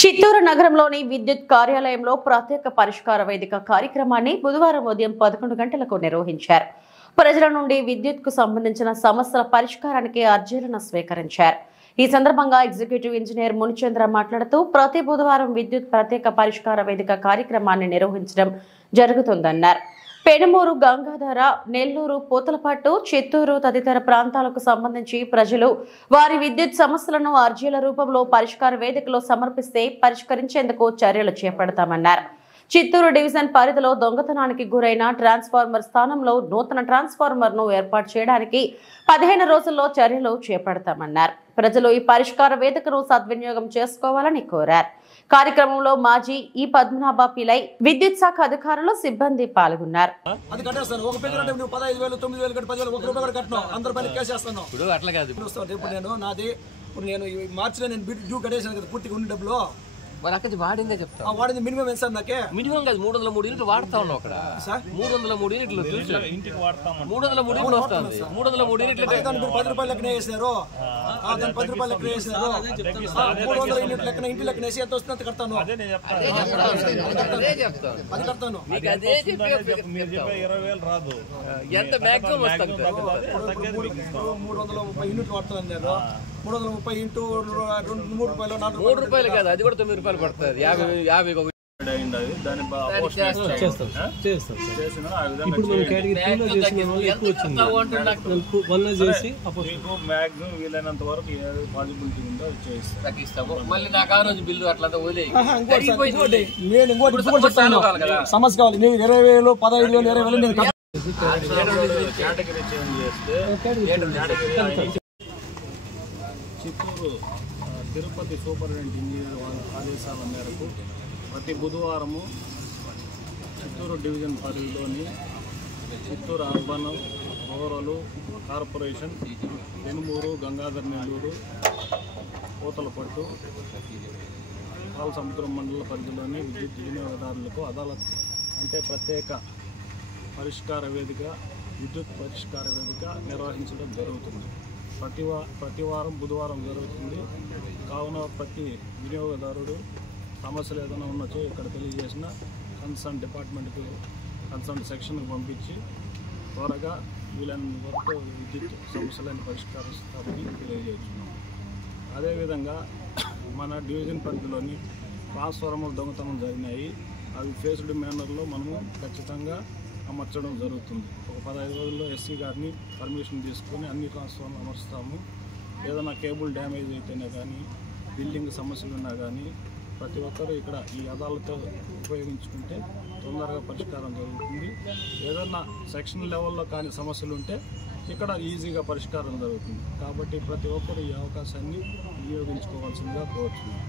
చిత్తూరు నగరంలోని విద్యుత్ కార్యాలయంలో ప్రత్యేక పరిష్కార వేదిక కార్యక్రమాన్ని బుధవారం ఉదయం 11 గంటలకు నిర్వహించారు. ప్రజల నుండి విద్యుత్కు సంబంధించిన సమస్యల పరిష్కారానికి అర్జీలను స్వీకరించారు. ఈ సందర్భంగా ఎగ్జిక్యూటివ్ ఇంజనీర్ మునిచంద్ర మాట్లాడుతూ ప్రతి బుధవారం విద్యుత్ ప్రత్యేక పరిష్కార వేదిక కార్యక్రమాన్ని నిర్వహించడం జరుగుతుందన్నారు. పెనుమూరు, గంగాధర, నెల్లూరు, పూతలపట్టు, చిత్తూరు తదితర ప్రాంతాలకు సంబంధించి ప్రజలు వారి విద్యుత్ సమస్యలను అర్జీల రూపంలో పరిష్కార వేదికలో సమర్పిస్తే పరిష్కరించేందుకు చర్యలు చేపడతామన్నారు. చిత్తూరు డివిజన్ పరిధిలో దొంగతనానికి గురైన ట్రాన్స్ఫార్మర్ స్థానంలో నూతన ట్రాన్స్ఫార్మర్ ను ఏర్పాటు చేయడానికి 15 రోజుల్లో చర్యలు చేపడతామన్నారు. ప్రజలు ఈ పరిష్కార వేదికను సద్వినియోగం చేసుకోవాలని కోరారు. కార్యక్రమంలో మాజీ ఈ పద్మనాభ పిలై, విద్యుత్ శాఖ అధికారులు, సిబ్బంది పాల్గొన్నారు. వాడిందే చెప్తా వాడింది మినిమం ఎంత సార్? నాకే మినిమం కాదు, 303 యూనిట్లు వాడుతా ఉన్నావు అక్కడ. 303 యూనిట్లు ఇంటికి వాడతాం. 303 యూనిట్లు వస్తుంది. 303 యూనిట్లు 10 రూపాయలు లెక్కన వేసారు. 10 రూపాయలు లెక్కన వేసారు. 300 యూనిట్ లెక్కన ఇంటి లెక్కన వేసి ఎంత వస్తుంది అంత కడతాను. అది కడతాను. 20,000 రాదు. ఎంత మాక్సిమం వస్తుంది? 330 యూనిట్లు వాడుతుంది. 330 ఇంటూ 3 రూపాయలు 3 రూపాయలు కాదు, అది కూడా 9 రూపాయలు పడుతుంది. 50 మాక్సిమం వీలైనంత వరకు ఏది పాసిబిలిటీ ఉందో తగ్గిస్తాము. మళ్ళీ నాకు ఆ రోజు బిల్లు అట్లా వదిలేయి. సమస్య కావాలి. 20,000, 15,000, 20,000 నేను కేటగిరీ చేంజ్ చేస్తే చిత్తూరు తిరుపతి సూపరింటెండెంట్ ఇంజనీర్ వాళ్ళ ఆదేశాల మేరకు ప్రతి బుధవారము చిత్తూరు డివిజన్ పరిధిలోని Chittoor urban, rural, corporation, Penumuru, Gangadhara, Nellore, Puthalapattu, Palasamudram మండల పరిధిలోని విద్యుత్ వినియోగదారులకు అదాలత్ అంటే ప్రత్యేక పరిష్కార వేదిక, విద్యుత్ పరిష్కార వేదిక నిర్వహించడం జరుగుతుంది. ప్రతి వారం బుధవారం జరుగుతుంది. కావున ప్రతి వినియోగదారుడు సమస్యలు ఏదైనా ఉన్నచో ఇక్కడ తెలియజేసిన కన్సర్న్ డిపార్ట్మెంట్కు, కన్సర్న్ సెక్షన్కు పంపించి త్వరగా వీలైనంత వరకు విద్యుత్ సమస్యలను పరిష్కరిస్తామని తెలియజేస్తున్నాం. అదేవిధంగా మన డివిజన్ పరిధిలోని ట్రాన్స్ఫార్మర్ దొంగతనం జరిగినాయి. అవి ఫేస్డ్ మేనర్లో మనము ఖచ్చితంగా అమర్చడం జరుగుతుంది. ఒక 15 రోజుల్లో ఎస్సీ గారిని పర్మిషన్ తీసుకొని అన్ని ట్రాన్స్ఫార్మర్ అమర్చుతాము. ఏదైనా కేబుల్ డ్యామేజ్ అయితేనే కానీ, బిల్డింగ్ సమస్యలు ఉన్నా కానీ ప్రతి ఒక్కరూ ఇక్కడ ఈ అదాలతో ఉపయోగించుకుంటే తొందరగా పరిష్కారం జరుగుతుంది. ఏదన్నా సెక్షన్ లెవెల్లో కానీ సమస్యలు ఉంటే ఇక్కడ ఈజీగా పరిష్కారం జరుగుతుంది. కాబట్టి ప్రతి ఒక్కరు ఈ అవకాశాన్ని వినియోగించుకోవాల్సిందిగా కోరుతున్నాను.